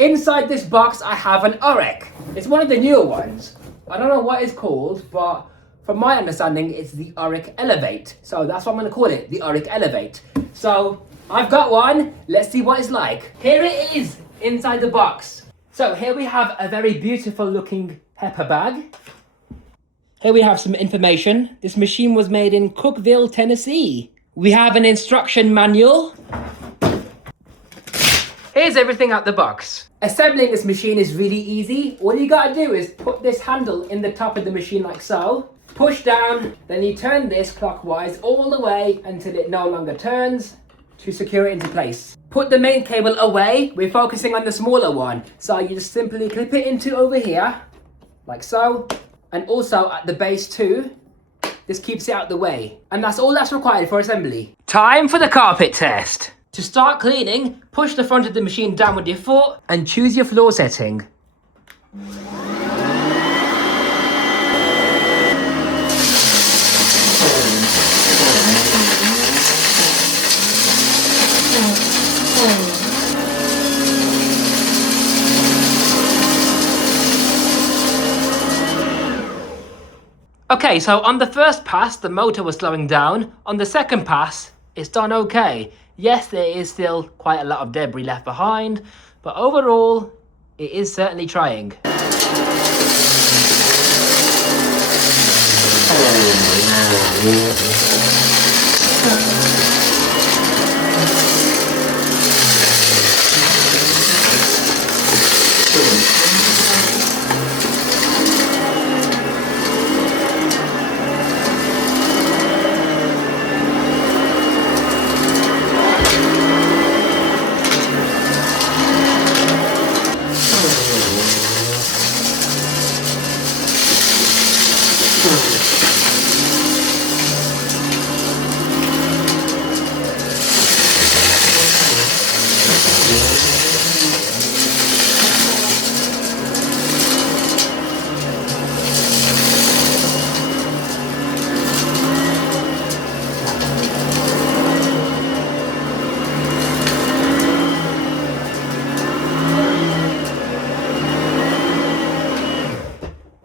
Inside this box, I have an Oreck. It's one of the newer ones. I don't know what it's called, but from my understanding, it's the Oreck Elevate. So that's what I'm gonna call it, the Oreck Elevate. So I've got one. Let's see what it's like. Here it is inside the box. So here we have a very beautiful looking HEPA bag. Here we have some information. This machine was made in Cookeville, Tennessee. We have an instruction manual. Here's everything out the box. Assembling this machine is really easy. All you gotta do is put this handle in the top of the machine like so. Push down, then you turn this clockwise all the way until it no longer turns to secure it into place. Put the main cable away. We're focusing on the smaller one. So you just simply clip it into over here, like so. And also at the base too. This keeps it out the way. And that's all that's required for assembly. Time for the carpet test. To start cleaning, push the front of the machine down with your foot and choose your floor setting. Okay, so on the first pass, the motor was slowing down. On the second pass, it's done okay. Yes, there is still quite a lot of debris left behind, but overall, it is certainly trying.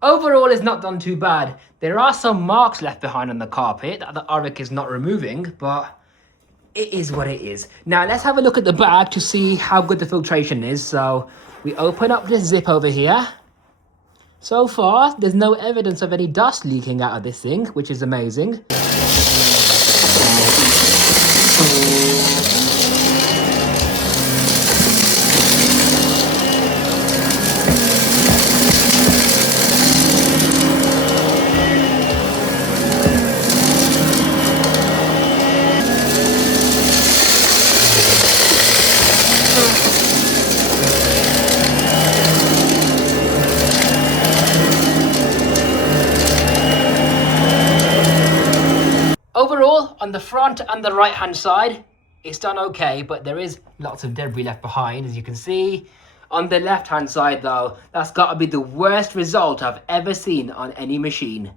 Overall, it's not done too bad. There are some marks left behind on the carpet that the Oreck is not removing, but it is what it is. Now, let's have a look at the bag to see how good the filtration is. So, we open up this zip over here. So far, there's no evidence of any dust leaking out of this thing, which is amazing. Overall, on the front and the right hand side, it's done okay, but there is lots of debris left behind, as you can see. On the left hand side though, that's got to be the worst result I've ever seen on any machine.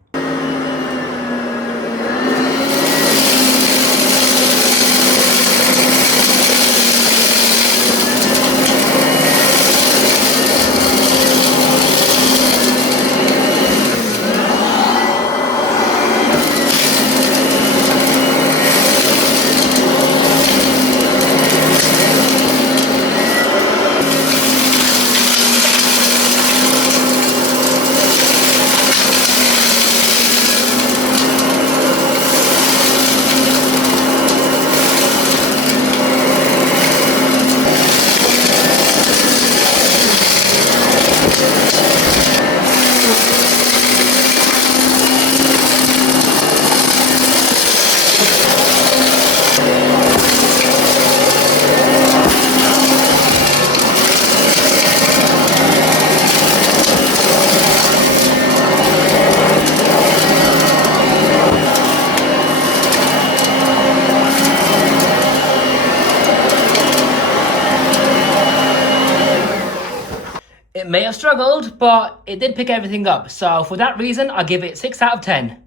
It may have struggled, but it did pick everything up. So for that reason, I give it 6 out of 10.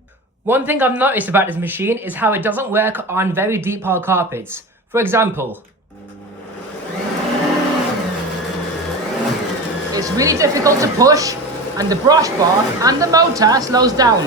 One thing I've noticed about this machine is how it doesn't work on very deep pile carpets. For example, It's really difficult to push, and the brush bar and the motor slows down.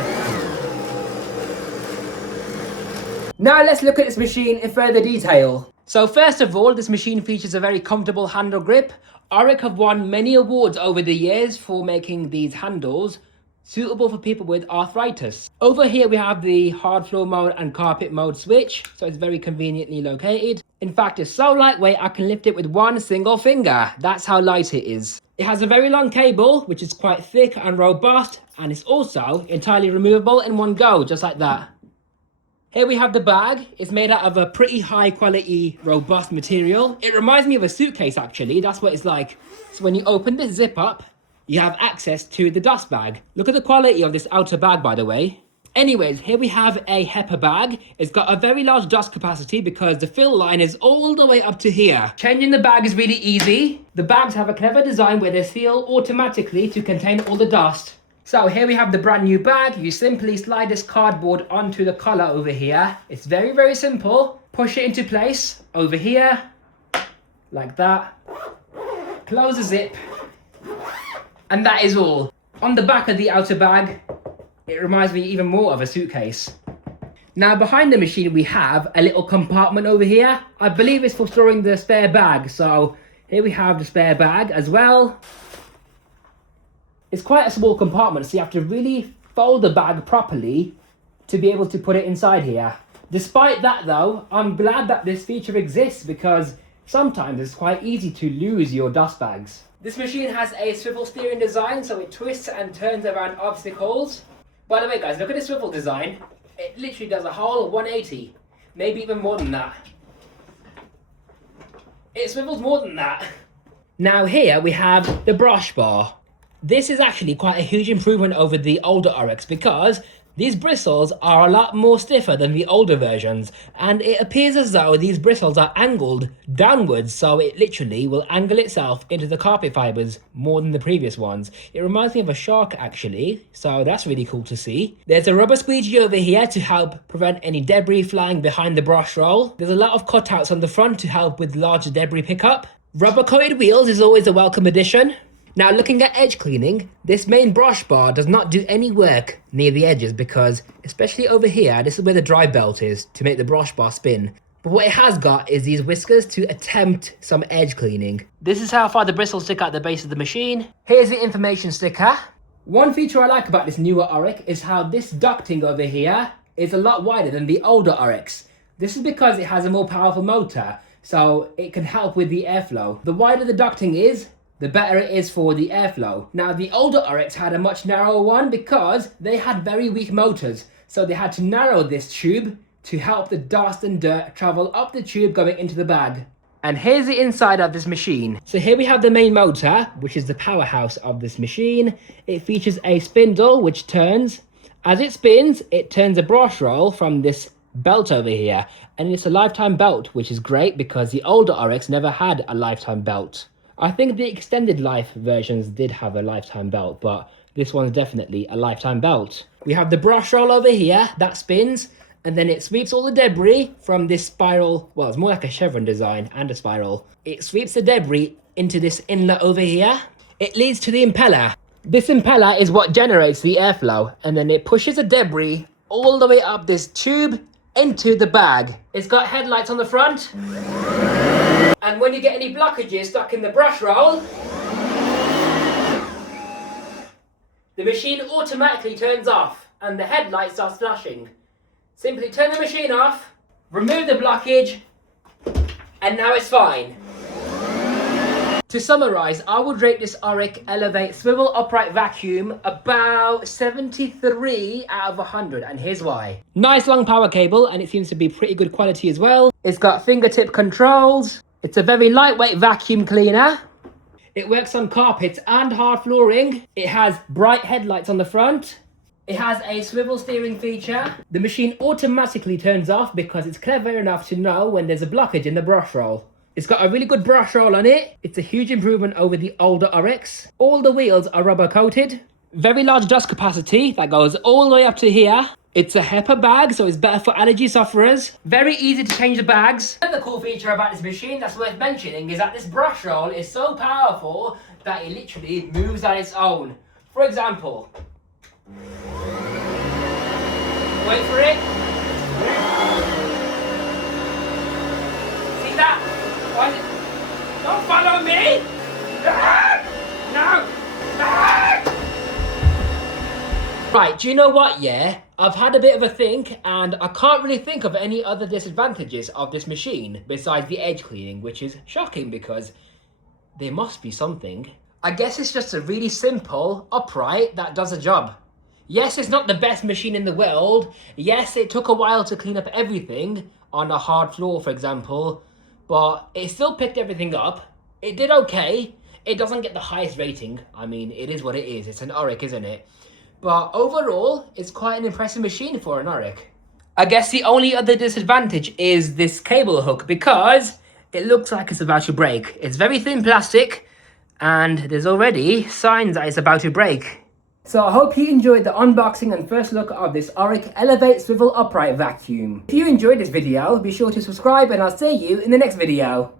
Now let's look at this machine in further detail. So first of all, this machine features a very comfortable handle grip. Oreck have won many awards over the years for making these handles suitable for people with arthritis. Over here we have the hard floor mode and carpet mode switch, so it's very conveniently located. In fact, it's so lightweight I can lift it with one single finger. That's how light it is. It has a very long cable, which is quite thick and robust, and it's also entirely removable in one go, just like that. Here we have the bag. It's made out of a pretty high quality, robust material. It reminds me of a suitcase actually, that's what it's like. So when you open this zip up, you have access to the dust bag. Look at the quality of this outer bag, by the way. Anyways, here we have a HEPA bag. It's got a very large dust capacity because the fill line is all the way up to here. Changing the bag is really easy. The bags have a clever design where they seal automatically to contain all the dust. So here we have the brand new bag. You simply slide this cardboard onto the collar over here. It's very, very simple. Push it into place over here, like that. Close the zip. And that is all. On the back of the outer bag, it reminds me even more of a suitcase. Now behind the machine we have a little compartment over here. I believe it's for storing the spare bag. So here we have the spare bag as well. It's quite a small compartment, so you have to really fold the bag properly to be able to put it inside here. Despite that though, I'm glad that this feature exists because sometimes it's quite easy to lose your dust bags. This machine has a swivel steering design, so it twists and turns around obstacles. By the way guys, look at the swivel design. It literally does a whole 180, maybe even more than that. It swivels more than that. Now here we have the brush bar. This is actually quite a huge improvement over the older Orecks because these bristles are a lot more stiffer than the older versions, and it appears as though these bristles are angled downwards, so it literally will angle itself into the carpet fibers more than the previous ones. It reminds me of a shark actually, so that's really cool to see. There's a rubber squeegee over here to help prevent any debris flying behind the brush roll. There's a lot of cutouts on the front to help with larger debris pickup. Rubber coated wheels is always a welcome addition. Now looking at edge cleaning, this main brush bar does not do any work near the edges because, especially over here, this is where the drive belt is to make the brush bar spin. But what it has got is these whiskers to attempt some edge cleaning. This is how far the bristles stick out the base of the machine. Here's the information sticker. One feature I like about this newer Oreck is how this ducting over here is a lot wider than the older Orecks. This is because it has a more powerful motor, so it can help with the airflow. The wider the ducting is, the better it is for the airflow. Now the older Orecks had a much narrower one because they had very weak motors, so they had to narrow this tube to help the dust and dirt travel up the tube going into the bag. And here's the inside of this machine. So here we have the main motor, which is the powerhouse of this machine. It features a spindle which turns. As it spins, it turns a brush roll from this belt over here, and it's a lifetime belt, which is great because the older Orecks never had a lifetime belt. I think the extended life versions did have a lifetime belt, but this one's definitely a lifetime belt. We have the brush roll over here that spins, and then it sweeps all the debris from this spiral. Well, it's more like a chevron design and a spiral. It sweeps the debris into this inlet over here. It leads to the impeller. This impeller is what generates the airflow, and then it pushes the debris all the way up this tube into the bag. It's got headlights on the front. And when you get any blockages stuck in the brush roll, the machine automatically turns off and the headlights start flashing. Simply turn the machine off, remove the blockage, and now it's fine. To summarise, I would rate this Oreck Elevate Swivel Upright Vacuum about 73 out of 100, and here's why. Nice long power cable, and it seems to be pretty good quality as well. It's got fingertip controls. It's a very lightweight vacuum cleaner. It works on carpets and hard flooring. It has bright headlights on the front. It has a swivel steering feature. The machine automatically turns off because it's clever enough to know when there's a blockage in the brush roll. It's got a really good brush roll on it. It's a huge improvement over the older Orecks. All the wheels are rubber coated. Very large dust capacity that goes all the way up to here. It's a HEPA bag, so it's better for allergy sufferers. Very easy to change the bags. Another cool feature about this machine that's worth mentioning is that this brush roll is so powerful that it literally moves on its own. For example, wait for it. See that? Don't follow me! No! Right, do you know what, yeah? I've had a bit of a think, and I can't really think of any other disadvantages of this machine besides the edge cleaning, which is shocking because there must be something. I guess it's just a really simple upright that does a job. Yes, it's not the best machine in the world. Yes, it took a while to clean up everything on a hard floor, for example, but it still picked everything up. It did okay. It doesn't get the highest rating. I mean, it is what it is. It's an Oreck, isn't it? But overall, it's quite an impressive machine for an Oreck. I guess the only other disadvantage is this cable hook because it looks like it's about to break. It's very thin plastic and there's already signs that it's about to break. So I hope you enjoyed the unboxing and first look of this Oreck Elevate Swivel Upright Vacuum. If you enjoyed this video, be sure to subscribe and I'll see you in the next video.